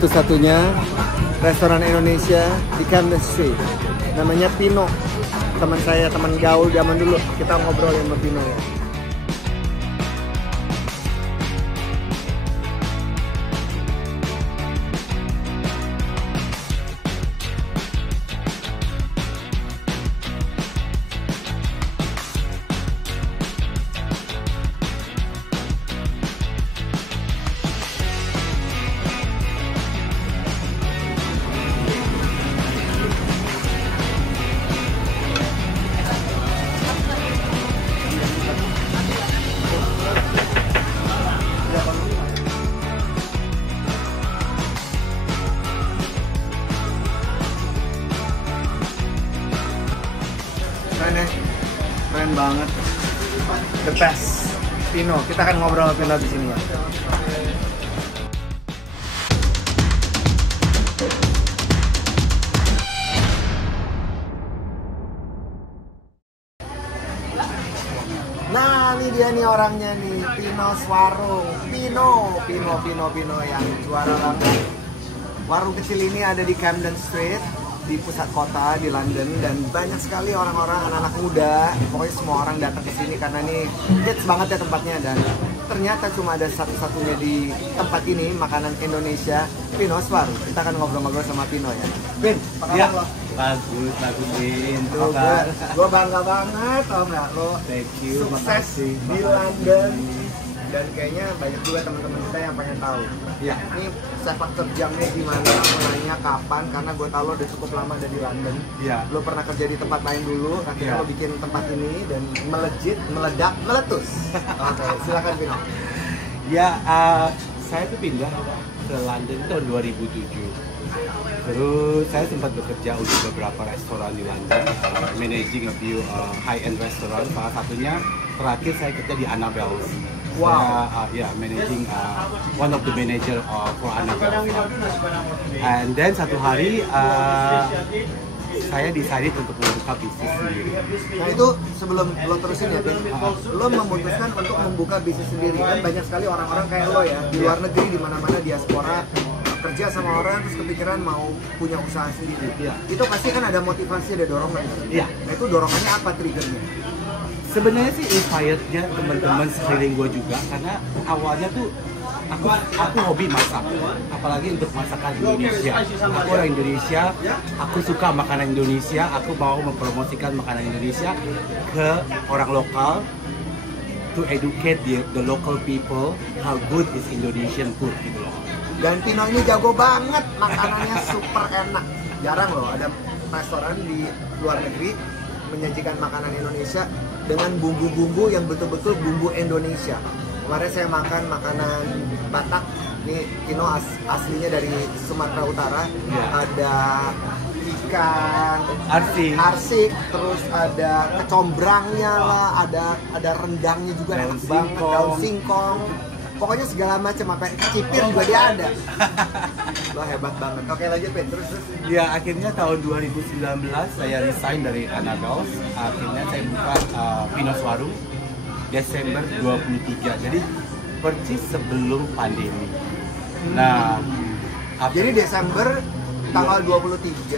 satu-satunya restoran Indonesia di Camden Street. Namanya Pino. Teman saya, teman gaul zaman dulu. Kita ngobrol sama Pino ya. Keren banget, the best. Pino, kita akan ngobrol sama Pino di sini ya. Nah, ini dia nih orangnya nih, Pino Swarung. Pino yang juara banget. Warung kecil ini ada di Camden Street, di pusat kota di London, dan banyak sekali orang-orang, anak-anak muda, pokoknya semua orang datang ke sini karena ini hits banget ya tempatnya. Dan ternyata cuma ada satu-satunya di tempat ini makanan Indonesia, Pino Swarung. Kita akan ngobrol-ngobrol sama Pino ya. Pin, apa kabar lo? Bagus Pin. Gue bangga banget tau nggak lo. Thank you, sukses di London. Dan kayaknya banyak juga teman-teman kita yang pengen tahu. Ya. Ini sepak terjangnya gimana, mulainya kapan? Karena gue tahu lo udah cukup lama ada di London. Ya. Lo pernah kerja di tempat lain dulu, akhirnya lo bikin tempat ini dan melejit, meledak, meletus. Oke, silakan Pino. Ya, saya tuh pindah ke London tahun 2007. Terus saya sempat bekerja untuk beberapa restoran di London, managing a few high-end restaurant. Salah satunya terakhir saya kerja di Annabelle's. Wow. Saya managing one of the manager for Annabelle's. And then satu hari saya decided untuk membuka bisnis sendiri. Nah itu sebelum lo terusin ya, Pin, lo memutuskan untuk membuka bisnis sendiri. Kan banyak sekali orang-orang kayak lo ya, di luar negeri, di mana-mana diaspora, kerja sama orang terus kepikiran mau punya usaha sendiri. Ya. Itu pasti kan ada motivasi, ada dorongan. Iya. Nah itu dorongannya apa, triggernya? Sebenarnya sih inspirednya teman-teman sekeliling gue juga, karena awalnya tuh aku hobi masak, apalagi untuk masakan Indonesia. Aku orang Indonesia, aku suka makanan Indonesia, aku mau mempromosikan makanan Indonesia ke orang lokal, to educate the local people how good is Indonesian food gitu loh. Dan Pino ini jago banget, makanannya super enak. Jarang loh ada restoran di luar negeri menyajikan makanan Indonesia dengan bumbu-bumbu yang betul-betul bumbu Indonesia. Kemarin saya makan makanan Batak, ini Pino aslinya dari Sumatera Utara. Ada ikan arsik, terus ada kecombrangnya lah, ada rendangnya juga enak banget, daun singkong. Pokoknya segala macam, apa cipir juga dia ada. Wah hebat banget. Oke lanjut Pin, terus. Ya akhirnya tahun 2019 saya resign dari Annabelle's. Akhirnya saya buka Pino Swarung Desember 23. Jadi persis sebelum pandemi. Nah, jadi Desember tanggal 23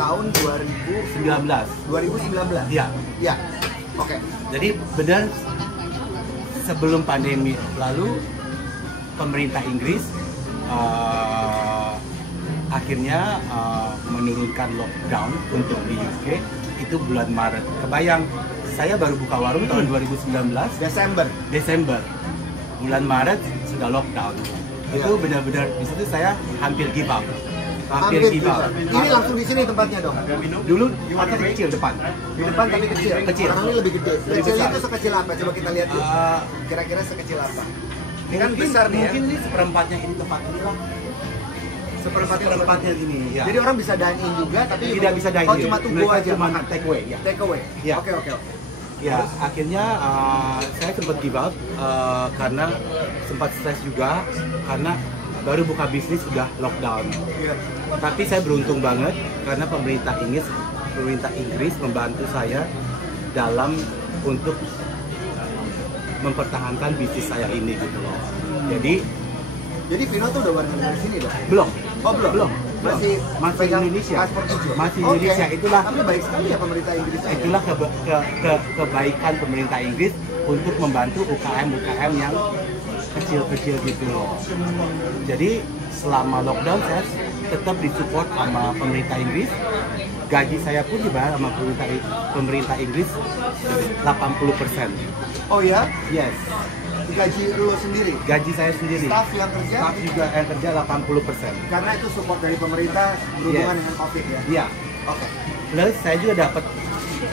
tahun 2019. Iya. Iya. Oke. Jadi benar sebelum pandemi lalu pemerintah Inggris akhirnya menurunkan lockdown untuk di UK itu bulan Maret. Kebayang, saya baru buka warung tahun 2019 Desember. Bulan Maret sudah lockdown. Itu benar-benar di situ saya hampir give up. Hampir give up. Ini langsung di sini tempatnya dong. Dulu tempatnya kecil depan. Di depan tapi kecil. Sekarang ini lebih gede. Kecilnya itu sekecil apa? Coba kita lihat yuk. Kira-kira sekecil apa? Ini kan besar nih ya. Mungkin ini seperempatnya ini tempat ini lah. Seperempatnya ini ya. Jadi orang bisa dine in juga tapi tidak bisa dine in. Oh cuma tunggu aja makan take away ya. Take away. Ya. Oke. Ya, akhirnya saya sempat give up karena sempat stres juga karena baru buka bisnis sudah lockdown. Tapi saya beruntung banget karena pemerintah Inggris membantu saya dalam untuk mempertahankan bisnis saya ini gitu loh. Jadi Jadi Vino tuh udah warga negara sini dong? Belum. Oh belum? Masih pegang Indonesia. paspor hijau? Masih Oke. Indonesia. Itulah Tapi baik sekali ya pemerintah Inggris. itulah kebaikan pemerintah Inggris untuk membantu UKM yang kecil-kecil gitu loh. Jadi selama lockdown saya tetap disupport sama pemerintah Inggris. Gaji saya pun dibayar sama pemerintah Inggris 80%. Oh ya? Yes. Gaji lu sendiri? Gaji saya sendiri. Staff yang kerja? Staff juga yang kerja 80%. Karena itu support dari pemerintah berhubungan Yes. dengan COVID ya? Iya. Oke. Plus saya juga dapat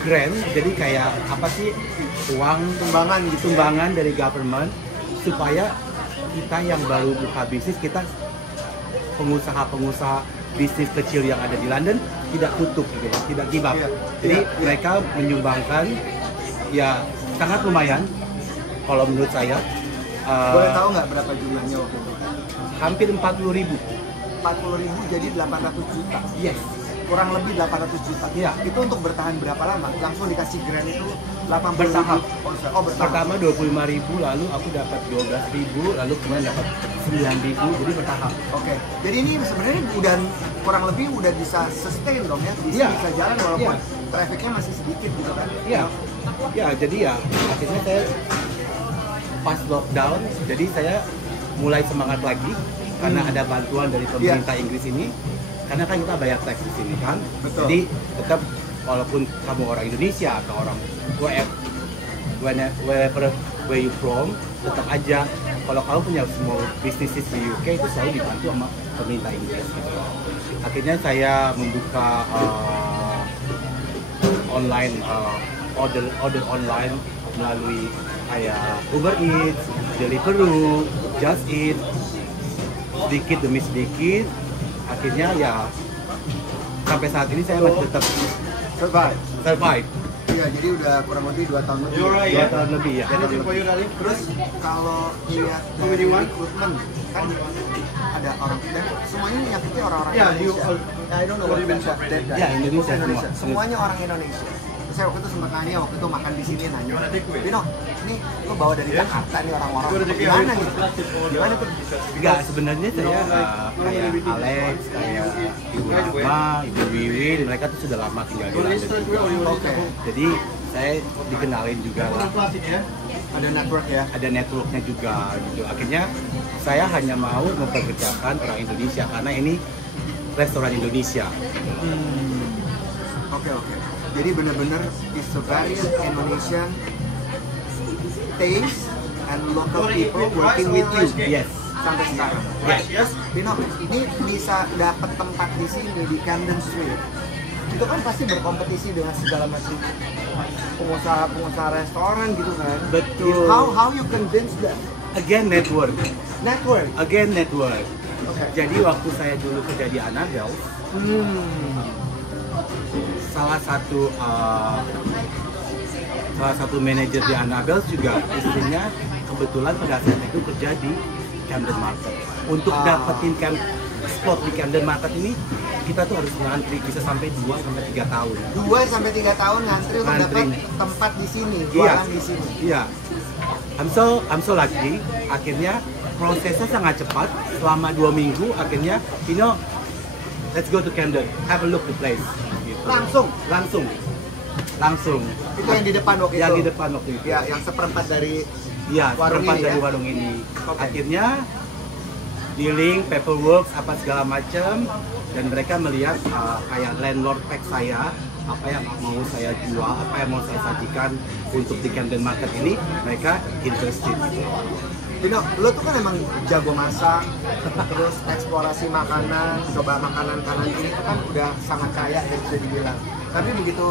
grant, jadi kayak apa sih, uang Sumbangan gitu ya? sumbangan dari government supaya kita yang baru buka bisnis, kita pengusaha-pengusaha bisnis kecil yang ada di London tidak tutup gitu, tidak give up. Iya, Jadi iya, iya. mereka menyumbangkan ya sangat lumayan kalau menurut saya. Boleh tahu nggak berapa jumlahnya waktu itu? Hampir 40.000. 40.000 jadi 800 juta. Yes. Kurang lebih 800 juta. Iya. Itu untuk bertahan berapa lama? Langsung dikasih grant itu 80 Bertahap. Oh bertahap. Pertama 25.000, lalu aku dapat 12.000, lalu kemudian dapat 9.000, jadi bertahap. Oke. Jadi ini sebenarnya udah kurang lebih udah bisa sustain dong ya? Iya. Bisa jalan walaupun Iya. trafficnya masih sedikit gitu kan? Ya, ya jadi ya akhirnya saya pas lockdown, jadi saya mulai semangat lagi karena ada bantuan dari pemerintah Inggris ini. Karena kan kita bayar tax di sini kan, Betul. jadi tetap walaupun kamu orang Indonesia atau orang wherever where you from, tetap aja kalau kamu punya small businesses di UK itu selalu dibantu sama pemerintah Inggris. Gitu. Akhirnya saya membuka online order online melalui kayak Uber Eats, Deliveroo, Just Eat, sedikit demi sedikit. Akhirnya ya sampai saat ini saya masih tetap survive. Iya, jadi udah kurang lebih 2 tahun lebih. 2 tahun lebih ya. Terus kalau lihat dari rekrutmen kan ada orang dan semuanya yang kerja orang-orang Indonesia. I don't know what that guy. Ya, Indonesia Bukan semua. Semuanya orang Indonesia. Terus saya waktu itu sempat nanya, waktu itu makan di sini nanya, Vino, ini lo bawa dari Jakarta nih orang-orang, gimana gitu? Gimana tuh? Enggak, sebenarnya saya kayak Alex, kayak Ibu Rama, Ibu Wiwin, mereka tuh sudah lama tinggal di London juga. Oke. Jadi saya dikenalin juga lah. Ada network ya? Ada networknya juga gitu. Akhirnya saya hanya mau mempekerjakan orang Indonesia karena ini restoran Indonesia. Oke. Jadi benar-benar it's a very Indonesian taste and local people working with you. Yes. Sampai sekarang. Yes. Vino, ini bisa dapat tempat di sini di Camden Street. Itu kan pasti berkompetisi dengan segala macam pengusaha restoran gitu kan. Betul. How you convince them? Again network. Network. Again network. Oke. Jadi waktu saya dulu kerja di Annabelle, salah satu manajer di Annabelle juga istrinya kebetulan pada saat itu kerja di Camden Market. Untuk dapetin spot di Camden Market ini kita tuh harus ngantri bisa sampai 2-3 tahun. 2-3 tahun ngantri untuk dapat tempat di sini, jualan di sini. Iya. I'm so lucky. Akhirnya prosesnya sangat cepat. Selama 2 minggu akhirnya, let's go to Camden, have a look the place. Gitu. Langsung. Itu yang di depan waktu itu. Yang di depan waktu itu. Ya, yang seperempat dari warung ini dari ya? warung ini. Oke. Akhirnya dealing, paperwork, apa segala macam, dan mereka melihat kayak landlord pack saya, apa yang mau saya jual, apa yang mau saya sajikan untuk di Camden Market ini, mereka interested. Vino, lo tuh kan emang jago masak, terus eksplorasi makanan, coba makanan kanan ini tuh kan udah sangat kaya ya bisa dibilang. Tapi begitu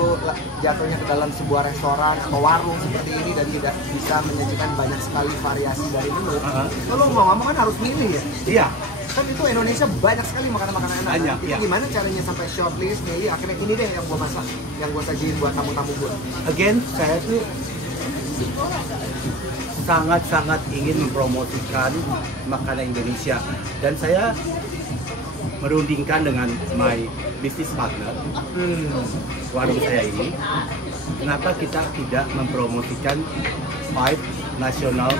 jatuhnya ke dalam sebuah restoran atau warung seperti ini dan tidak bisa menyajikan banyak sekali variasi dari menu, lo mau ngomong kan harus milih ya? Iya. Kan itu Indonesia banyak sekali makanan-makanan enak. Banyak, Itu iya. gimana caranya sampai shortlist nih? Akhirnya ini deh yang gue masak, yang gue sajiin buat tamu-tamu gue. Again, saya tuh sangat-sangat ingin mempromosikan makanan Indonesia, dan saya merundingkan dengan my business partner warung saya ini, kenapa kita tidak mempromosikan 5 national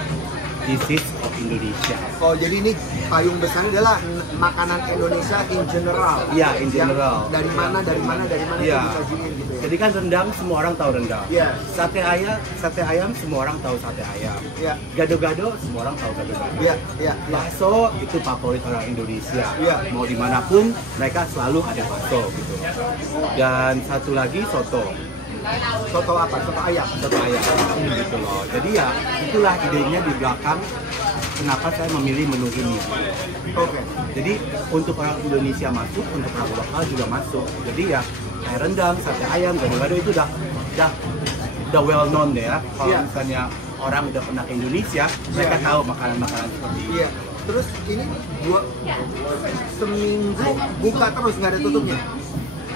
dishes of Indonesia. Oh, jadi ini payung besar adalah makanan Indonesia in general. Iya, in general. Yang dari mana Iya. itu disajiin gitu ya. Jadi kan rendang semua orang tahu rendang. Iya. Sate ayam semua orang tahu sate ayam. Iya. Gado-gado semua orang tahu gado-gado. Iya, iya, iya. Bakso itu favorit orang Indonesia. Iya. Mau dimanapun mereka selalu ada bakso gitu. Dan satu lagi soto. Soto apa? Soto ayam. Soto ayam gitu loh. Jadi ya itulah idenya di belakang kenapa saya memilih menu ini. Oke. Jadi untuk orang Indonesia masuk, untuk orang lokal juga masuk. Jadi ya kayak rendang, sate ayam, gado-gado itu udah well known deh ya. Kalau Iya. misalnya orang udah pernah ke Indonesia, mereka tahu makanan-makanan seperti ini. Iya. Terus ini seminggu buka terus nggak ada tutupnya.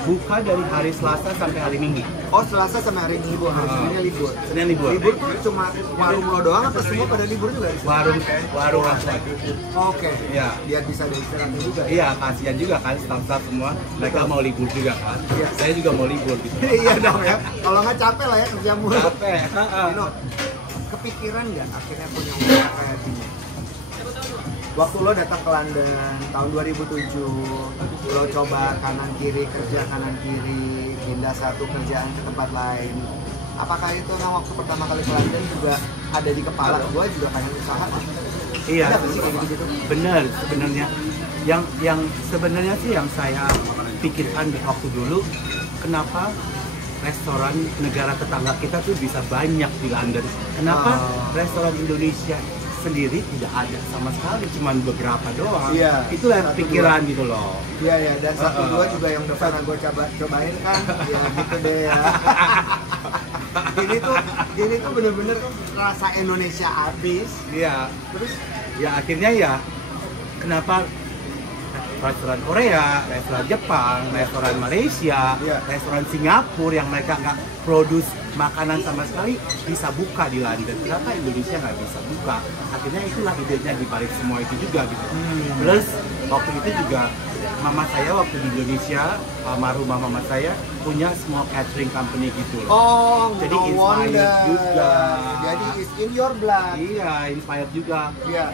Buka dari hari Selasa sampai hari Minggu. Oh, Selasa sama hari Minggu, hari Seninnya libur. Senin libur. Libur tuh cuma warung lo doang apa semua pada libur juga di sini? Warung aku. Oke. Iya. Biar bisa ada istirahat juga. Iya, kasihan juga kan staff-staff semua. Mereka mau libur juga kan. Iya. Saya juga mau libur gitu. Iya dong ya. Kalau nggak capek lah ya kerja mulu. Capek. Dino, kepikiran nggak akhirnya punya usaha kayak gini? Waktu lo datang ke London tahun 2007, lo coba kanan kiri, kerja kanan kiri, pindah satu kerjaan ke tempat lain. Apakah itu waktu pertama kali ke London juga ada di kepala gue juga pengen usaha? Iya. Ada nggak sih kayak gitu? Benar sebenarnya. Yang sebenarnya sih yang saya pikirkan di waktu dulu, kenapa restoran negara tetangga kita tuh bisa banyak di London? Kenapa restoran Indonesia sendiri tidak ada sama sekali, cuman beberapa doang. Iya. Itulah Satu, pikiran gitu loh. Iya ya, dan satu dua juga yang udah pernah gue cobain kan, ya gitu deh ya. Ini tuh bener-bener kan rasa Indonesia habis. Iya. Terus Ya akhirnya ya, kenapa restoran Korea, restoran Jepang, restoran Malaysia, Iya. restoran Singapura yang mereka nggak produce makanan sama sekali bisa buka di London. Kenapa Indonesia nggak bisa buka? Akhirnya itulah idenya di balik semua itu juga gitu. Plus waktu itu juga mama saya waktu di Indonesia, almarhumah mama saya punya small catering company gitu loh. oh, Jadi no inspired wonder. juga. Jadi it's in your blood. Iya, inspired juga Iya.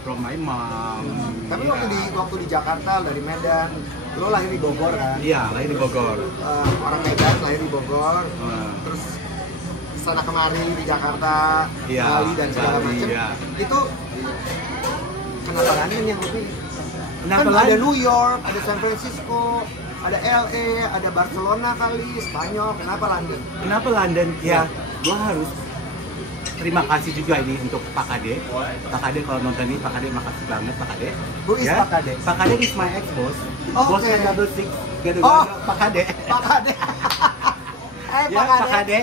from my mom. Tapi Iya. waktu di Jakarta dari Medan, lo lahir di Bogor kan? Iya, lahir di Bogor. Orang Medan lahir di Bogor. Nah, Terus sana kemari di Jakarta, Iya, Bali dan segala Bali, macam. iya. Itu kenapa London yang lebih? Kenapa Kan ada London? New York, ada San Francisco, ada LA, ada Barcelona kali, Spanyol. Kenapa London? Kenapa London? Ya, gua harus terima kasih juga ini untuk Pak Kade. Pak Kade kalau nonton ini, Pak Kade makasih banget Pak Kade. Who is Pak Kade? Pak Kade is my ex boss. Oh, Bosnya oke. Double Six. Gado-gado, Oh. Pak Kade. Pak Kade. Ya, Pak Kade.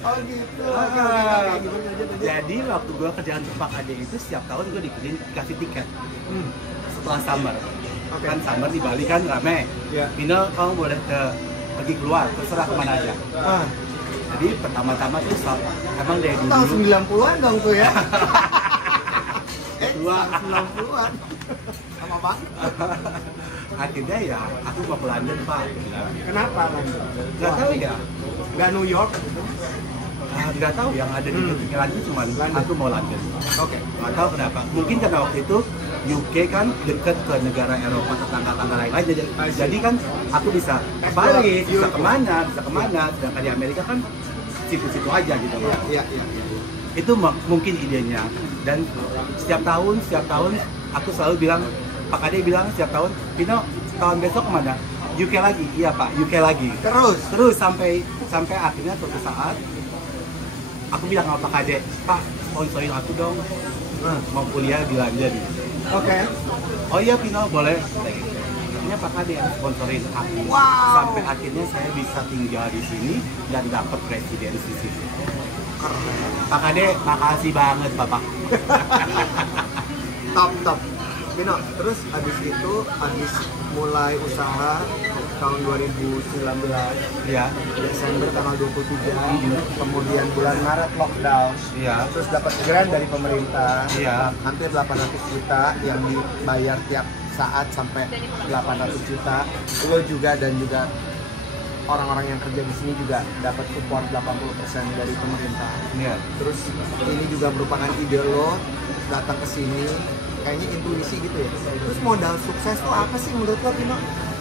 Oh gitu. Ah. Oke. Gimana aja tadi? Jadi waktu gua kerjaan untuk Pak Kade itu setiap tahun gua dikasih tiket. Setelah summer. Oke. Kan summer di Bali kan rame. Iya. Pino, kamu boleh pergi keluar, terserah kemana aja. Ah, Jadi pertama-tama tuh emang dari tahun dulu 90-an dong tuh ya. Dua. tahun 90-an. Sama Bang. akhirnya ya aku mau ke London Pak. Bilang. Kenapa London? Nggak tahu ya. Nggak New York? Nggak tahu yang ada di pikiran itu cuma aku mau London. Oke. Nggak tahu kenapa. Mungkin karena waktu itu UK kan dekat ke negara Eropa tetangga-tetangga lain aja. Jadi kan aku bisa ke Paris, bisa kemana. Sedangkan di Amerika kan situ-situ aja gitu. Iya. Itu mungkin idenya. Dan setiap tahun aku selalu bilang, Pak Kade bilang setiap tahun, Pino tahun besok kemana? UK lagi, iya Pak, UK lagi. Terus sampai akhirnya suatu saat aku bilang sama Pak Kade, Pak sponsorin aku dong, mau kuliah di London. Oke. Oh iya Pino boleh. Akhirnya Pak Kade yang sponsorin aku. Wow. Sampai akhirnya saya bisa tinggal di sini dan dapat residensi di sini. Pak Kade, makasih banget Bapak. Top. Pino, terus abis itu, abis mulai usaha tahun 2019, Iya. Desember tanggal 23, kemudian bulan Maret lockdown, Iya. terus dapat grant dari pemerintah, Iya. hampir 800 juta yang dibayar tiap saat sampai 800 juta. Lo juga dan juga orang-orang yang kerja di sini juga dapat support 80% dari pemerintah. Iya. Terus ini juga merupakan ide lo datang ke sini, kayaknya intuisi gitu ya. Terus modal sukses tuh apa sih menurut lo, Pino?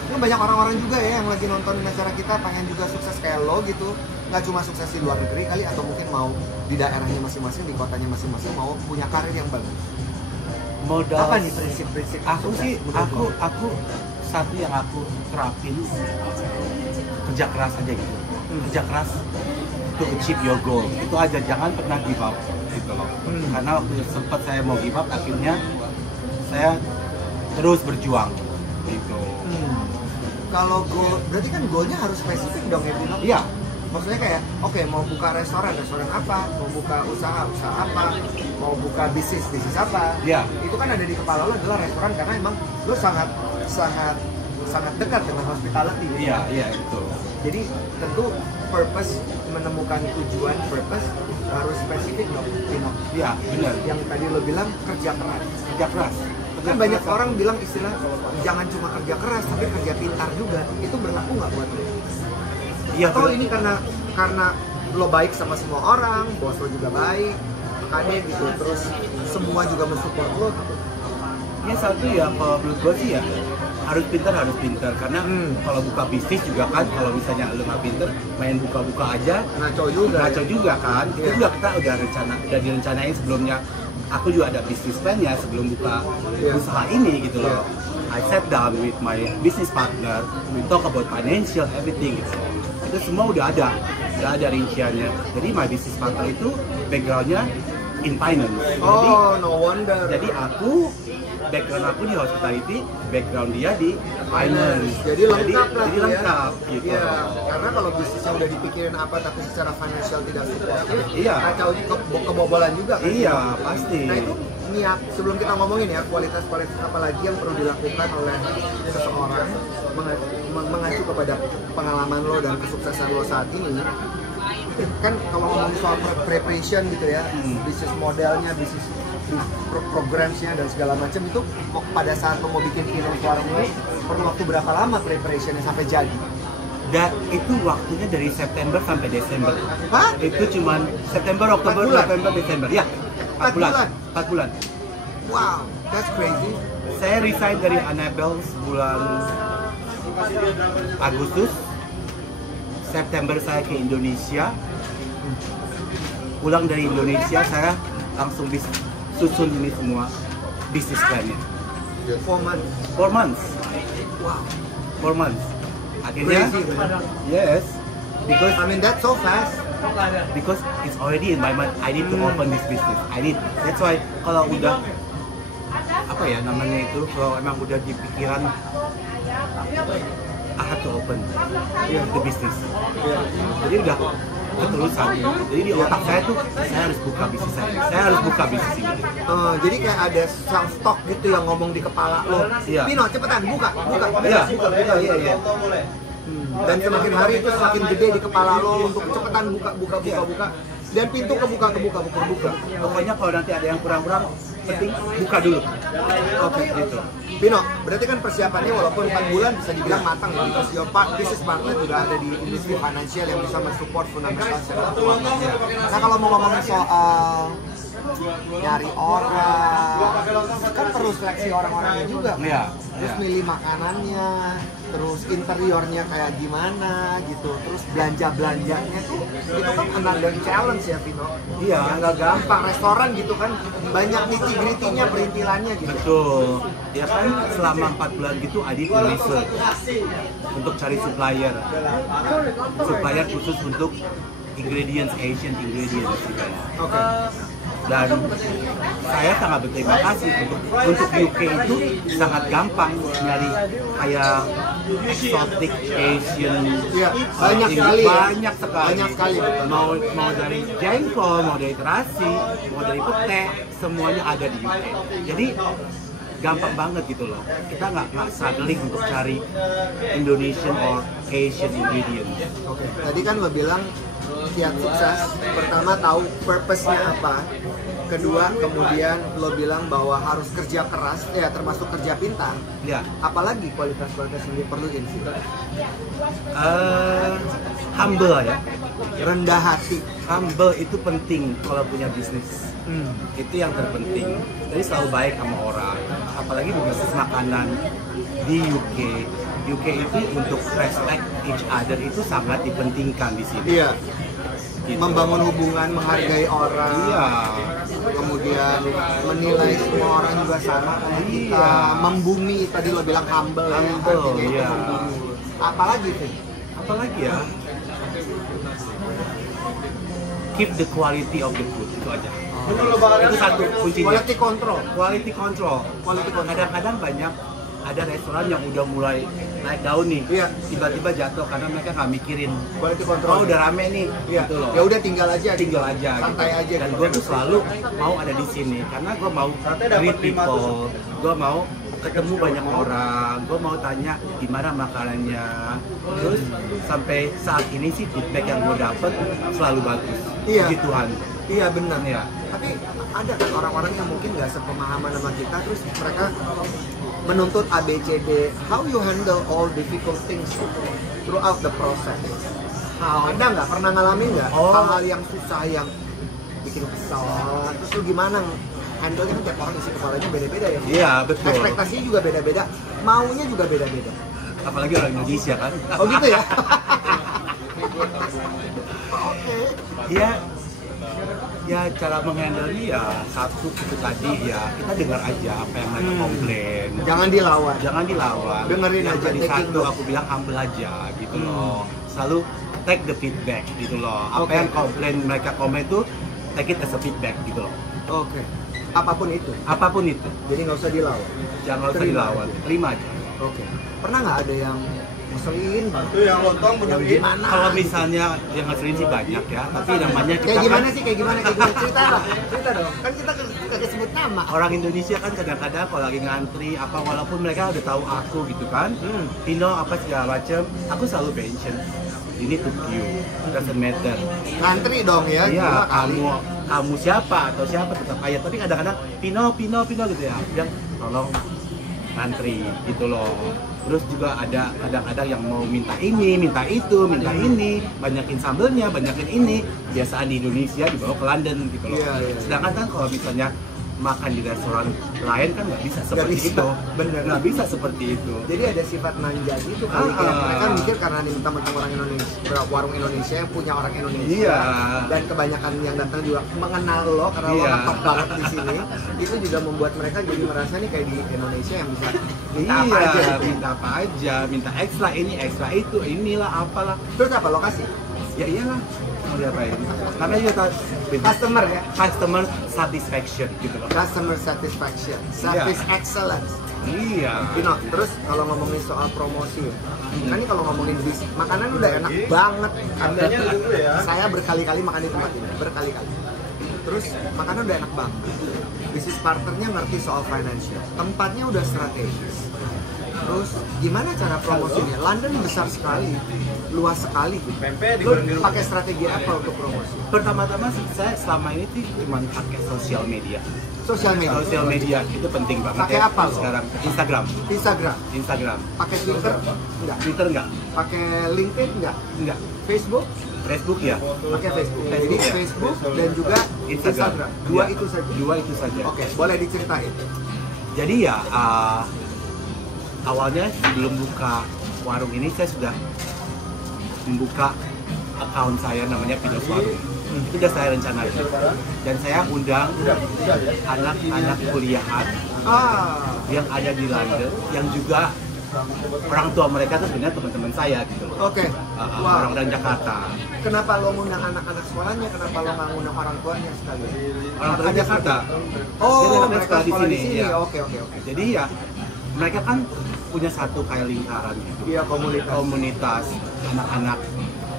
Kan banyak orang-orang juga ya yang lagi nontonin acara kita pengen juga sukses kayak lo gitu. Nggak cuma sukses di luar negeri kali, atau mungkin mau di daerahnya masing-masing, di kotanya masing-masing, mau punya karir yang bagus. Modal Apa nih prinsip-prinsip aku sukses sih menurut lo? aku satu yang aku terapin, kerja keras aja gitu. Kerja keras to achieve your goal, itu aja, jangan pernah give up gitu loh. Karena waktu sempat saya mau give up, akhirnya saya terus berjuang gitu. Kalau goal, berarti kan goalnya harus spesifik dong ya, Pino? Iya. Maksudnya kayak, oke, mau buka restoran apa? Mau buka usaha apa? Mau buka bisnis apa? Iya. Itu kan ada di kepala lo adalah restoran, karena emang lo sangat dekat dengan hospitality. Iya itu. Jadi tentu purpose, menemukan tujuan purpose harus spesifik dong, Pino. Iya, benar. Yang tadi lo bilang kerja keras. Kerja keras. Kan banyak orang bilang istilah jangan cuma kerja keras tapi kerja pintar juga. Itu berlaku nggak buat lo? Iya. Atau ini karena lo baik sama semua orang, bos lo juga baik, makanya gitu, terus semua juga mensupport lo. Ya satu ya, kalau menurut gue sih ya harus pintar, karena kalau buka bisnis juga kan, kalau misalnya lo nggak pintar main buka-buka aja Ngaco juga kan. Itu juga kita udah direncanain sebelumnya. Aku juga ada bisnis plan-nya sebelum buka usaha ini gitu loh. I sat down with my business partner, we talk about financial everything gitu. Itu semua udah ada rinciannya. Jadi my business partner itu background-nya in finance. No wonder. Jadi background aku di hospitality, background dia di finance. Jadi lengkap lah. Jadi lengkap gitu. Iya, karena kalau bisnisnya udah dipikirin apa tapi secara financial tidak supportive, Iya. kacau kebobolan juga kan. Iya, pasti. Nah itu niat, sebelum kita ngomongin ya kualitas apa lagi yang perlu dilakukan oleh seseorang mengacu kepada pengalaman lo dan kesuksesan lo saat ini. Kan kalau ngomong soal preparation gitu ya, bisnis modelnya, bisnis programnya dan segala macam, itu pada saat lo mau bikin Pino Warung ini perlu waktu berapa lama preparationnya sampai jadi? Dan itu waktunya dari September sampai Desember. Hah? Itu cuman September, Oktober, 4 bulan? November, Desember. Ya, 4 bulan. 4 bulan. Wow, that's crazy. Saya resign dari Annabelle bulan Agustus. September saya ke Indonesia. Pulang dari Indonesia saya langsung susun ini semua bisnis plan-nya. 4 months. 4 months. Wow. 4 months. Akhirnya, Crazy, man. yes, because I mean that's so fast. it's already in my mind. I need to open this business. That's why kalau udah apa ya namanya itu, kalau emang udah di pikiran I have to open the business. Jadi udah keterusan. Jadi di otak saya tuh saya harus buka bisnis ini. Jadi kayak ada sang stok gitu yang ngomong di kepala lo. Iya. Pino, cepetan buka. Iya. Dan semakin hari itu semakin gede di kepala lo untuk cepetan buka. Dan pintu kebuka. Pokoknya kalau nanti ada yang kurang-kurang, penting buka dulu. Oke, gitu. Pino, berarti kan persiapannya walaupun 4 bulan bisa dibilang matang ya, because your business partner juga ada di industri finansial yang bisa mensupport fundamental secara keuangan. Nah kalau mau ngomongin soal nyari orang, kan perlu seleksi orang-orangnya juga. Iya. Terus milih makanannya, terus interiornya kayak gimana gitu, terus belanjanya tuh itu kan another challenge ya, Pino. Iya. Nggak gampang, restoran gitu kan banyak nitty-gritty-nya, perintilannya gitu. Betul. Ya kan selama 4 bulan gitu Adit research untuk cari supplier khusus untuk ingredients, Asian ingredients gitu. Oke. Dan saya sangat berterima kasih untuk UK itu sangat gampang nyari kayak exotic Asian. Iya, banyak sekali. Banyak sekali. Mau dari jengkol, mau dari terasi, mau dari pete, semuanya ada di UK. Jadi gampang banget gitu loh. Kita nggak struggling untuk cari Indonesian or Asian ingredients. Oke. Tadi kan lo bilang kiat sukses, pertama tahu purpose-nya apa, kedua kemudian lo bilang bahwa harus kerja keras, ya termasuk kerja pintar. Ya. Apalagi kualitas-kualitas yang diperluin sih? Humble ya. Rendah hati. Humble itu penting kalau punya bisnis. Itu yang terpenting. Jadi selalu baik sama orang. Apalagi di bisnis makanan di UK. UK itu untuk respect each other itu sangat dipentingkan di sini. Iya. Gitu. Membangun hubungan, menghargai orang. Iya. Kemudian menilai semua orang juga sama kayak kita. Membumi, tadi lo bilang humble, ya. Humble, Artinya itu iya. membumi. Apalagi sih? Apalagi ya? Keep the quality of the food, itu aja. Itu satu kuncinya. Quality control. Quality control. Quality control. Kadang-kadang banyak ada restoran yang udah mulai naik daun nih, Iya. tiba-tiba jatuh karena mereka nggak mikirin. Quality control. Oh udah rame nih, Iya. gitu loh. Ya udah tinggal aja. Tinggal aja. Santai gitu. aja. Dan gitu. gue tuh selalu mau ada di sini karena gue mau greet people, gue mau ketemu banyak orang, gue mau tanya gimana makanannya. Terus sampai saat ini sih feedback yang gue dapet selalu bagus. Iya. Puji Tuhan. Iya benar. Iya. Tapi ada kan orang-orang yang mungkin nggak sepemahaman sama kita, terus mereka menuntut ABCD. How you handle all difficult things throughout the process? Ada nggak? Pernah ngalamin nggak hal-hal yang susah yang bikin kesal? Terus lu gimana handle-nya? Kan tiap orang isi kepalanya beda-beda ya. Iya betul. Ekspektasinya juga beda-beda, maunya juga beda-beda. Apalagi orang Indonesia kan. Oh gitu ya? Iya. Ya cara menghandle ya satu itu tadi ya kita dengar aja apa yang mereka komplain. Jangan dilawan. Jangan dilawan. Dengerin yang aja, tadi taking satu note. aku bilang humble aja gitu loh. Selalu take the feedback gitu loh. Apa Oke. yang komplain mereka komen tuh take it as a feedback gitu loh. Oke. Apapun itu. Apapun itu. Jadi nggak usah dilawan. Jangan usah Terima dilawan. aja. Terima aja. Oke. Pernah nggak ada yang ngeselin? Itu yang lontong Yang benerin. gimana? Kalau misalnya yang ngeselin sih banyak ya, tapi namanya kita Kayak gimana kan sih? Kayak gimana? Cerita lah. Cerita dong. Kan kita kagak sebut nama. orang Indonesia kan kadang-kadang kalau lagi ngantri apa walaupun mereka udah tahu aku gitu kan, Pino apa segala macem, aku selalu mention ini to you, doesn't matter. Ngantri dong ya. Iya, gila kali. kamu siapa atau siapa tetap aja. Tapi kadang-kadang Pino gitu ya, bilang tolong ngantri gitu loh. Terus juga ada kadang-kadang yang mau minta ini, minta itu, minta ini, banyakin sambelnya, banyakin ini. Biasaan di Indonesia dibawa ke London gitu loh. Iya, iya. Sedangkan kan kalau misalnya makan di restoran lain kan nggak bisa seperti bisa, itu. bener. Nggak bisa seperti itu. Jadi ada sifat manja gitu kali kayak mereka mikir karena ini mentang-mentang orang Indonesia, warung Indonesia yang punya orang Indonesia. Iya. Dan kebanyakan yang datang juga mengenal lo karena lo Iya. ngetop banget di sini. Itu juga membuat mereka jadi merasa nih kayak di Indonesia yang bisa minta apa Iya, aja. minta apa aja, minta ekstra ini, ekstra itu, inilah apalah. Terus apa lokasi? Ya iyalah, mau diapain? Namanya juga Customer ya. customer satisfaction gitu loh. Customer satisfaction, service excellence. Iya. Pino, terus kalau ngomongin soal promosi ya, kan ini kalau ngomongin bisnis, makanan udah enak banget. Harganya dulu ya. Saya berkali-kali makan di tempat ini, berkali-kali. Terus makanan udah enak banget. Bisnis partnernya ngerti soal financial, tempatnya udah strategis. Terus gimana cara promosinya? London besar sekali, luas sekali. Gitu. Pempek Lu digoreng di rumah. pakai strategi apa untuk promosi? Pertama-tama sih saya selama ini sih cuma pakai sosial media. Sosial media. Sosial media itu penting banget. Pakai ya. apa lo? Sekarang Instagram. Instagram, pakai Twitter enggak? Twitter enggak? Pakai LinkedIn enggak? Enggak. Facebook? Facebook ya. Pakai Facebook. Jadi Facebook ya. Facebook dan juga Instagram. Dua Iya. itu saja. Dua itu saja. Oke, boleh diceritain. Jadi ya awalnya sebelum buka warung ini saya sudah membuka akun saya namanya Pinos Warung. Itu udah saya rencanain. Dan saya undang anak-anak kuliahan yang ada di London yang juga orang tua mereka tuh sebenarnya teman-teman saya gitu loh. Oke. Orang dari Jakarta. Kenapa lo ngundang anak-anak sekolahnya? Kenapa lo nggak ngundang orang tuanya sekali? Orang dari Jakarta. Oh, Jadi mereka sekolah sekolah di sini. ya. Oke. Jadi ya mereka kan punya satu kayak lingkaran gitu. Iya, Komunitas anak-anak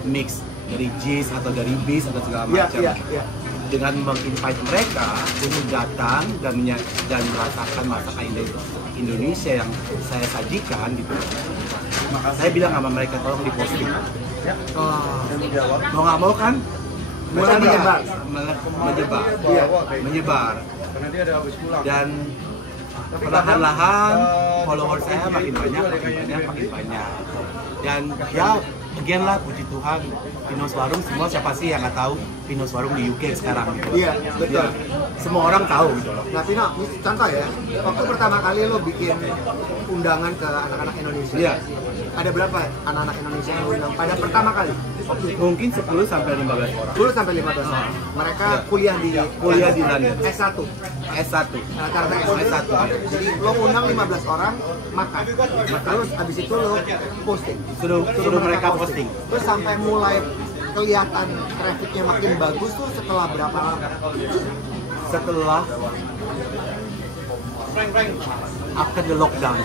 mix dari JIS atau dari BIS atau segala Iya, macam. iya. dengan menginvite mereka untuk datang dan merasakan masakan Indonesia yang saya sajikan gitu. Maka saya bilang sama mereka tolong diposting. Mau nggak mau kan Mulai menyebar. menyebar Karena dia ada habis pulang. dan perlahan-lahan follower saya makin banyak dan ya again lah, puji Tuhan, Pinos Warung, semua siapa sih yang nggak tahu Pinos Warung di UK sekarang gitu. Iya, betul. Semua orang tahu gitu loh. Nah, Pino, ini contoh ya, waktu pertama kali lo bikin undangan ke anak-anak Indonesia, Iya. ada berapa anak-anak Indonesia yang lo undang pada pertama kali? Mungkin 10 sampai 15 orang. 10 sampai 15 orang. Mereka Iya. kuliah di London. S1. S1. Rata-rata S1. Jadi lo undang 15 orang makan. Terus abis itu lo posting. Suruh mereka posting. Terus sampai mulai kelihatan trafficnya makin bagus tuh setelah berapa lama? Setelah after the lockdown.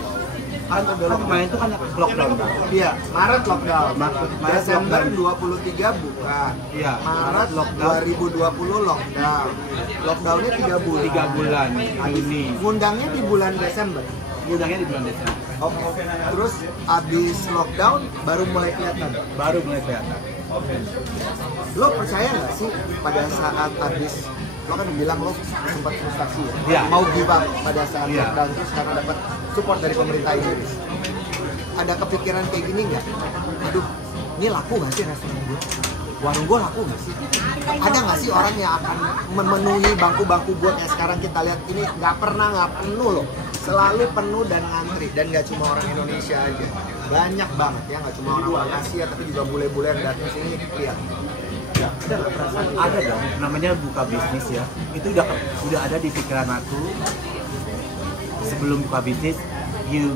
Kan kemarin itu kan lockdown kan? Iya, Maret lockdown. Maret Desember lockdown. 23 buka. Iya, Maret lockdown. 2020 lockdown. Lockdownnya 3 bulan. 3 bulan Juni. Ngundangnya di bulan Desember. Ngundangnya di bulan Desember. Oke. Terus abis lockdown baru mulai kelihatan. Baru mulai kelihatan. Lo percaya nggak sih pada saat abis lo kan bilang lo sempat frustasi ya, Iya. mau give up pada saat Iya. lockdown terus karena dapat support dari pemerintah Inggris. Ada kepikiran kayak gini nggak? Aduh, ini laku nggak sih restoran gue? Warung gue laku nggak sih? Ada nggak sih orang yang akan memenuhi bangku-bangku gue kayak sekarang kita lihat ini nggak penuh loh, selalu penuh dan ngantri, dan nggak cuma orang Indonesia aja, banyak banget ya, nggak cuma orang Asia tapi juga bule-bule yang datang sini lihat. Ada nggak perasaan? Ada dong, namanya buka bisnis ya. Itu udah ada di pikiran aku. Sebelum buka bisnis, you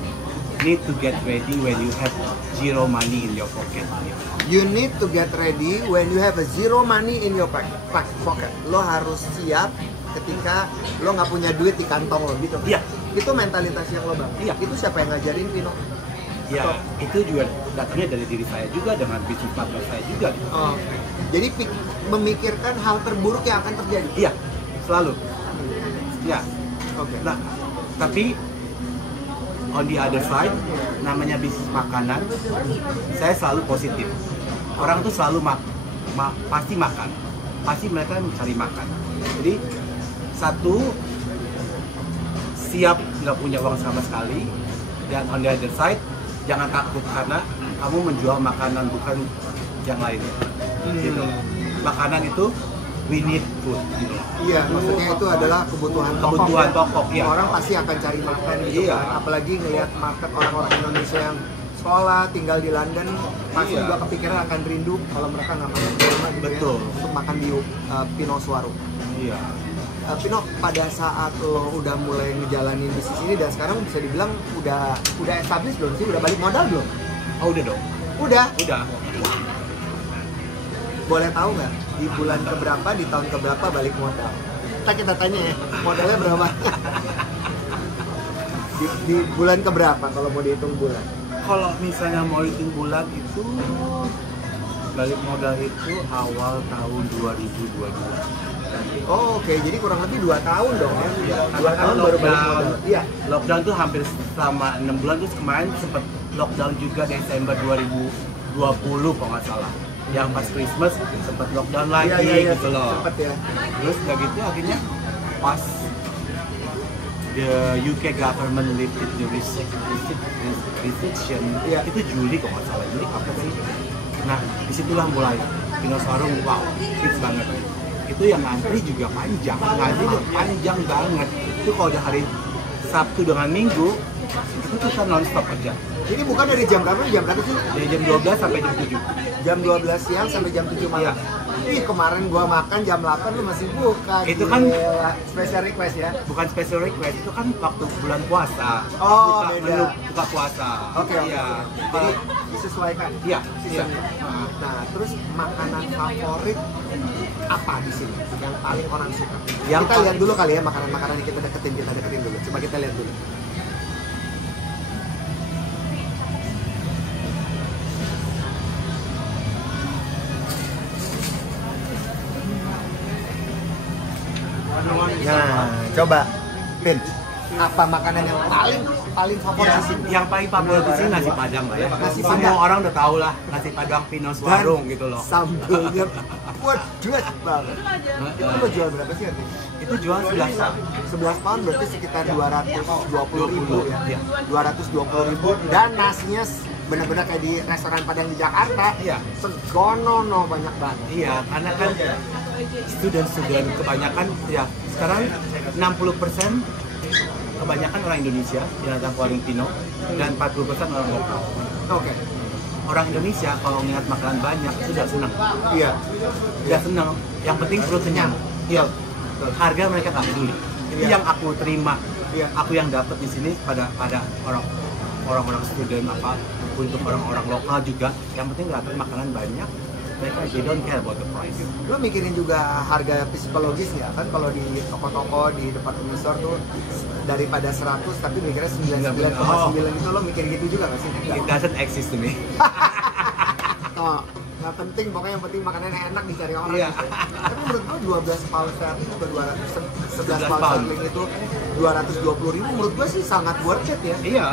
need to get ready when you have zero money in your pocket. You need to get ready when you have a zero money in your pocket. Lo harus siap ketika lo nggak punya duit di kantong lo gitu. Iya. Itu mentalitas yang lo bang. Iya. Itu siapa yang ngajarin, Pino? Ya, itu juga datangnya dari diri saya juga, dengan bisnis partner saya juga. Gitu. Oh. Jadi memikirkan hal terburuk yang akan terjadi. Iya, selalu. Ya. Oke. Nah, tapi on the other side, namanya bisnis makanan, saya selalu positif. Orang tuh selalu pasti makan, pasti mereka mencari makan. Jadi satu, siap nggak punya uang sama sekali, dan on the other side, jangan takut karena kamu menjual makanan bukan yang lain. Gitu. Makanan itu we need food. Gitu. Iya, maksudnya itu adalah kebutuhan pokok. Ya. Orang pasti akan cari makan gitu Iya. kan. Apalagi ngelihat market orang-orang Indonesia yang sekolah, tinggal di London, pasti Iya. juga kepikiran akan rindu kalau mereka nggak makan di rumah gitu. Betul. Ya, untuk makan di Pinos Warung. Iya. Pino, pada saat lo udah mulai ngejalanin bisnis ini dan sekarang bisa dibilang udah established belum sih? Udah balik modal belum? Oh udah dong. Udah. Boleh tahu nggak di bulan keberapa, di tahun keberapa balik modal? Kita tanya ya, modalnya berapa? di bulan keberapa kalau mau dihitung bulan? Kalau misalnya mau hitung bulan itu balik modal itu awal tahun 2022. Oh, oke, jadi kurang lebih 2 tahun dong ya? Iya, 2 tahun baru balik modal. Iya. Lockdown tuh hampir selama 6 bulan, terus kemarin sempat lockdown juga Desember 2020 kalau nggak salah. Yang pas Christmas sempat lockdown lagi Iya, gitu loh. Sempet ya. Terus udah gitu akhirnya pas the UK government lifted the restriction, Iya. itu Juli kalau nggak salah, Juli apa sih? Nah disitulah mulai Pinos Warung, wow, hits banget. Itu yang ngantri juga panjang, panjang banget. Itu kalau udah hari Sabtu dengan Minggu, itu kita non-stop aja. Ini bukan dari jam berapa sih? Dari jam 12 sampai jam 7. Jam 12 siang sampai jam 7 malam. Iya. Ih, kemarin gua makan jam 8 lu masih buka. Itu kan gila. Special request ya. Bukan special request, itu kan waktu bulan puasa. Oh, buka beda. menu buka puasa. Oke. Iya. Jadi disesuaikan. Iya, iya. Nah, terus makanan favorit apa di sini yang paling orang suka? Yang Kita lihat dulu kali ya makanan-makanan yang kita deketin dulu. Coba kita lihat dulu. Coba, Pin, apa makanan yang paling favorit di sini? Yang paling favorit di sini nasi Padang lah ya. Nasi Semua Padang. orang udah tahu lah nasi Padang Pinos Warung gitu loh. Sambelnya pedas banget. Itu lo jual berapa sih Pin? Itu jual 11 11 pound berarti sekitar 220.000 ya. Iya. 220.000 dan nasinya benar-benar kayak di restoran Padang di Jakarta. Iya. Segono banyak banget. Iya, karena kan student kebanyakan ya sekarang 60% kebanyakan orang Indonesia yang datang ke warung Pino dan 40% orang lokal. Oke. Orang Indonesia kalau ngeliat makanan banyak sudah senang, Iya. sudah senang. Yang penting perut kenyang. Iya. Harga mereka nggak peduli. Itu Iya. yang aku terima. Iya. Aku yang dapat di sini pada orang-orang student apa untuk orang-orang lokal juga. Yang penting dapat makanan banyak. Mereka they don't care about the price. Lo mikirin juga harga psikologis ya kan kalau di toko-toko di department store tuh daripada 100 tapi mikirnya 99,9 itu lo mikir gitu juga nggak sih? It doesn't exist to me. Oh, nggak penting pokoknya yang penting makanannya enak dicari orang. Iya. Tapi menurut gue 12 pound sterling atau 11 pound pound. sterling itu 220.000 menurut gue sih sangat worth it ya. Iya.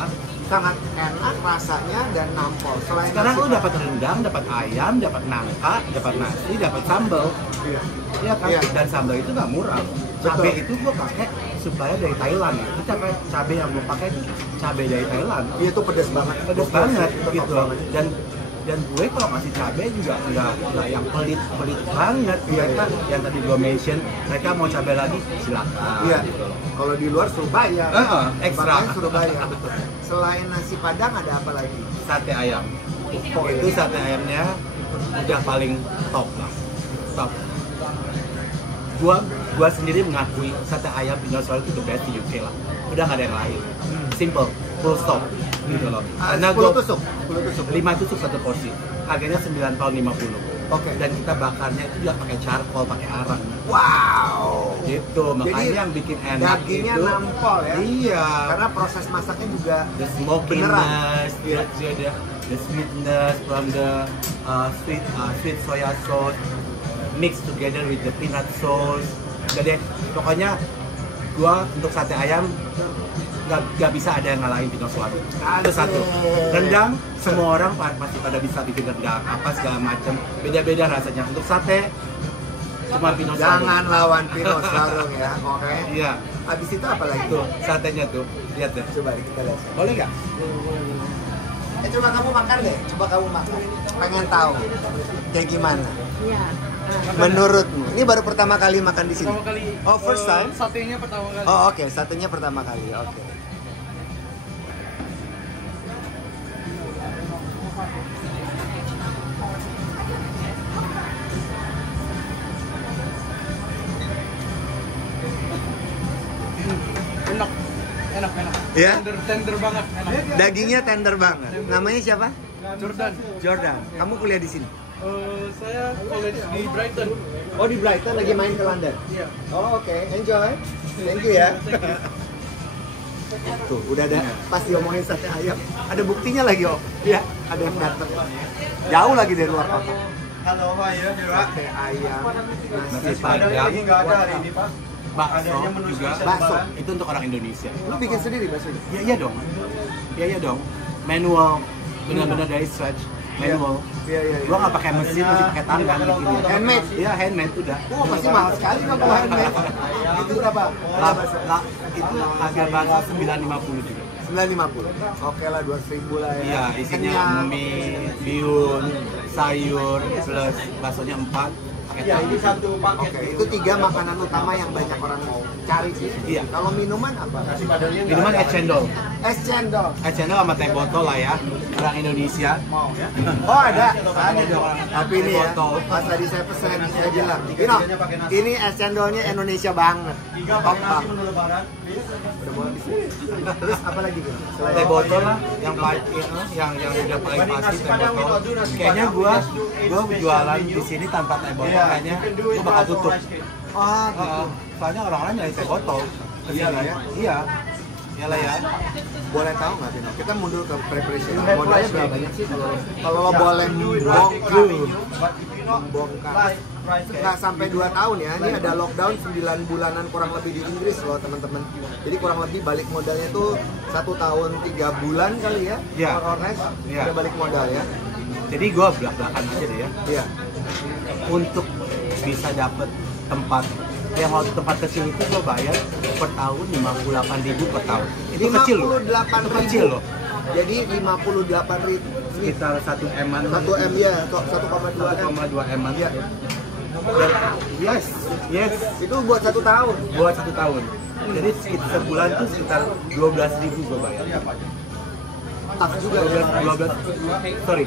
Sangat enak rasanya dan nampol. Selain Sekarang nasi lu dapat rendang, dapat ayam, dapat nangka, dapat nasi, dapat sambal. Iya. Iya kan? Iya. Dan sambal itu nggak murah. Cabai itu gua pakai supaya dari Thailand. Itu cabai yang gua pakai cabai dari Thailand. Iya tuh pedas banget. Pedas banget Itu top gitu. banget. Dan gue kalau ngasih cabai juga nggak yang pelit banget. Mereka yang tadi gua mention, mereka mau cabai lagi silakan. Iya. Gitu loh. Kalau di luar suruh bayar. Ekstra. Makanya suruh bayar. Selain nasi Padang ada apa lagi? Sate ayam. Itu sate ayamnya udah paling top lah. Top. Gua sendiri mengakui sate ayam Pinos Warung itu the best di UK lah. Udah nggak ada yang lain. Simple, full stop gitu loh. Karena 10 tusuk. 5 tusuk satu porsi. Harganya 9,50 £. Oke. Dan kita bakarnya itu juga pakai charcoal, pakai arang. Wow. Gitu, makanya Jadi, yang bikin enak dagingnya itu nampol ya. Iya. Karena proses masaknya juga The smokiness, the sweetness from the sweet soya sauce mixed together with the peanut sauce. Jadi pokoknya gua untuk sate ayam nggak bisa ada yang ngalahin Pinos Warung. Itu satu. Rendang semua orang pasti pada bisa bikin rendang apa segala macam. Beda-beda rasanya. Untuk sate cuma Pinos Warung. Jangan lawan Pinos Warung ya, oke? Iya. Habis itu apa lagi? Tuh satenya tuh. Lihat deh. Coba kita lihat. Boleh nggak? Coba kamu makan deh. Coba kamu makan. Pengen tahu kayak gimana? Iya. Menurutmu? Ini baru pertama kali makan di sini. Pertama kali. Oh, first time? Satenya pertama kali. Oh, oke. Satunya pertama kali. Oke. Enak. Ya? Tender banget. Enak. Dagingnya tender banget. Namanya siapa? Jordan. Jordan. Kamu kuliah di sini? Saya college di Brighton. Oh, di Brighton lagi main ke London. Iya. Oh, oke. Enjoy. Thank you ya. Tuh, udah ada pas diomongin sate ayam, ada buktinya lagi, Om. Iya, ada yang datang. Jauh lagi dari luar kota. Halo Pak, ya Pak. Sate ayam, Nasi nasi Padang. padang. Ini nggak ada hari ini Pak. Bakso Adanya menu juga. spesial Bakso. Lebaran. Itu untuk orang Indonesia. Lu bikin sendiri baksonya? Ya iya dong. Ya iya dong. Manual. Benar-benar dari scratch. Manual. Iya. Gua nggak pakai mesin, masih pakai tangan bikin. Handmade? Iya handmade udah. Pasti mahal sekali kalau handmade. Itu berapa? Itu harga bakso 9,50 juga. 950. Oke lah, 2.000 lah ya. Iya, isinya Kenyang. mie, bihun, sayur, plus baksonya 4 pakai Ya, ini tangan. satu paket. Oke, itu 3 makanan utama yang banyak orang mau cari sih. Iya. Kalau minuman apa? Nasi Padangnya nggak Minuman ada. es cendol. Es cendol. Es cendol sama teh botol lah ya. Orang Indonesia. Mau ya? Oh, ada. Ada dong. Tapi ini Teh ya, botol. pas tadi saya pesan, saya bilang, Vino, ini es cendolnya Indonesia banget. 3 Top pakai nasi banget. menu lebaran. please. Udah mau habis. Terus apa lagi, Vino? Teh botol lah yang paling yang udah paling pasti teh botol. Kayaknya gua jualan di sini tanpa teh botol kayaknya gua bakal tutup. Oh, gitu. Soalnya orang-orang nyari teh botol. Iya lah ya. Iya. Ya lah ya. Boleh tahu nggak Pino? Kita mundur ke preparation. Modalnya berapa banyak sih kalau lo boleh bongkar? Nggak sampai 2 tahun ya. Ini ada lockdown 9 bulanan kurang lebih di Inggris loh teman-teman. Jadi kurang lebih balik modalnya tuh 1 tahun 3 bulan kali ya. Ya. Or less, Ya. udah balik modal ya. Jadi gue belak-belakan aja deh ya. Iya. Untuk bisa dapet tempat ya, waktu tempat kecil itu gue bayar per tahun 58.000 per tahun. Itu kecil loh. 58.000. Kecil loh. Jadi 58.000. Sekitar 1 M-an. 1 M ya, 1,2 M. 1,2 M-an. Ya. Yes. Itu buat 1 tahun. Buat 1 tahun. Jadi sekitar sebulan tuh sekitar 12.000 gue bayar. Tough juga ya. 12, sorry.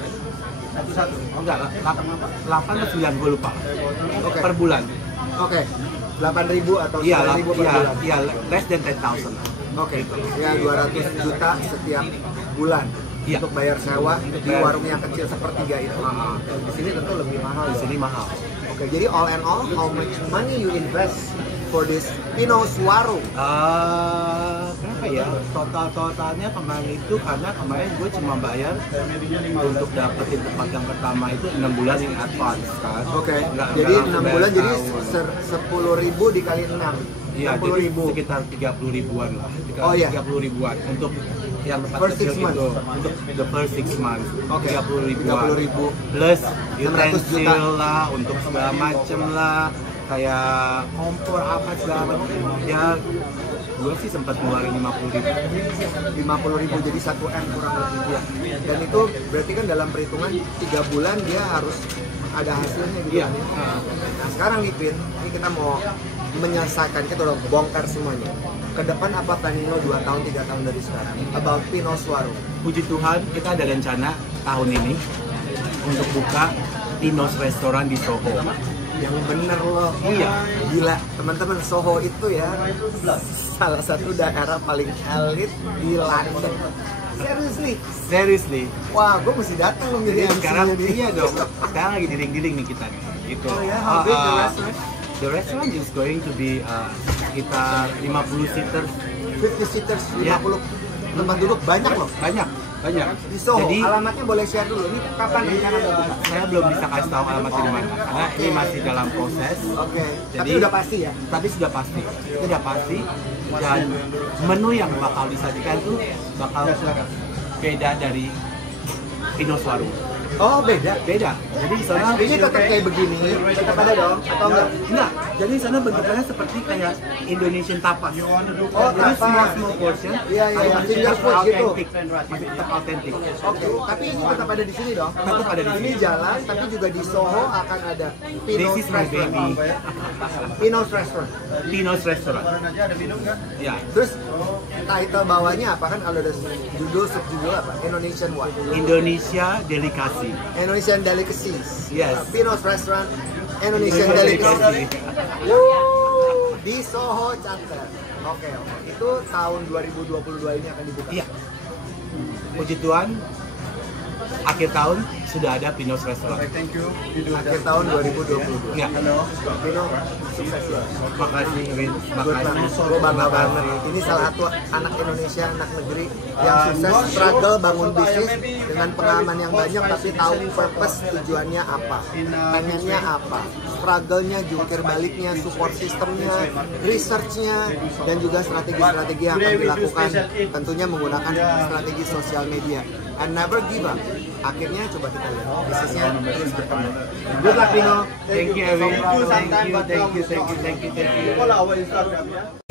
Enggak, 8 atau 9 gue lupa. Oke. Per bulan. Oke. 8.000 atau 9.000 per bulan. Iya, less than 10,000. Oke. Ya 200 juta setiap bulan. Iya. Untuk bayar sewa di warung yang kecil sepertiga itu. Di sini tentu lebih mahal. Di ya. sini mahal. Oke, jadi all and all, how much money you invest for this Pino's Warung? Berapa ya? Totalnya kemarin itu, karena kemarin gue cuma bayar untuk dapetin tempat yang pertama itu 6 bulan in advance kan. Oke. Nggak Jadi langsung 6 bayar bulan jadi setahun. 10.000 dikali 6. Iya, 60 jadi ribu. sekitar 30 ribuan lah. Oh, iya. 30 ribuan untuk yang tempat First kecil 6 months. itu, untuk the first 6 months. Oke. 30 ribuan. 30 ribu. Plus 600 utensil juta. lah, untuk segala macem lah, kayak kompor apa segala macam. Ya, gue sih sempat ngeluarin 50 ribu. 50.000 jadi 1 M kurang lebih ya. Dan itu berarti kan dalam perhitungan 3 bulan dia harus ada hasilnya gitu. Iya. kan ya. Nah sekarang nih Pin, ini kita mau menyelesaikan, kita udah bongkar semuanya. Ke depan apa planning lo 2 tahun 3 tahun dari sekarang about Pino's Warung? Puji Tuhan, kita ada rencana tahun ini untuk buka Pino's Restoran di Soho. Yang bener loh. Iya. Gila, teman-teman, Soho itu ya salah satu daerah paling elit di London. Seriously. Wah, gue mesti datang loh Jadi jadi sekarang MC-nya nih. iya dong. Sekarang lagi diring-diring nih kita nih. Gitu. Oh ya, how big the restaurant? The restaurant is going to be sekitar 50 seater. 50 seaters, 50 Ya. tempat duduk banyak loh. Banyak. Di Soho, Jadi alamatnya boleh share dulu. Ini kapan rencana mau buka? saya belum bisa kasih tahu alamatnya di mana karena ini masih dalam proses. Oke, tapi Jadi- udah pasti ya? Tapi sudah pasti, dan menu yang bakal disajikan tuh bakal beda dari Pino's Warung. Oh, beda. Jadi di sana Ini tetap kayak begini, tetap ada dong, atau enggak? enggak. Jadi di sana bentukannya seperti kayak Indonesian tapas. Oh, Jadi tapas. small portion. Iya, masih finger tetap food gitu. authentic. Masih tetap autentik. Oke, tapi ini tetap ada di sini dong. Tetap ada di Ini sini. jalan, tapi juga di Soho akan ada This Pino's is my Restaurant. baby. Pino's Restaurant. Pino's Restaurant. aja ada minum kan? Ya. Terus title bawahnya apa kan? Kalau ada judul subjudul apa? Indonesian what? Indonesia Delikasi. Indonesian Delicacies. Yes. Pino's Restaurant. Indonesian Indonesia Delicacies. Woo! Di Soho Cater. Oke. Itu tahun 2022 ini akan dibuka. Iya. Puji Tuhan, akhir tahun sudah ada Pino's Restaurant. Thank you. Akhir tahun 2022. Ya. Pino, sukses ya. Makasih, Win. Makasih. Gue bangga banget. Ini salah satu anak Indonesia, anak negeri yang sukses struggle bangun bisnis dengan pengalaman yang banyak tapi tahu purpose tujuannya apa, pengennya apa, struggle-nya, jungkir baliknya, support sistemnya, research-nya, dan juga strategi-strategi yang akan dilakukan tentunya menggunakan strategi sosial media. And never give up. Akhirnya coba kita lihat bisnisnya terus berkembang. Good luck Pino. Thank you, Erwin. Thank you. Follow our Instagram ya.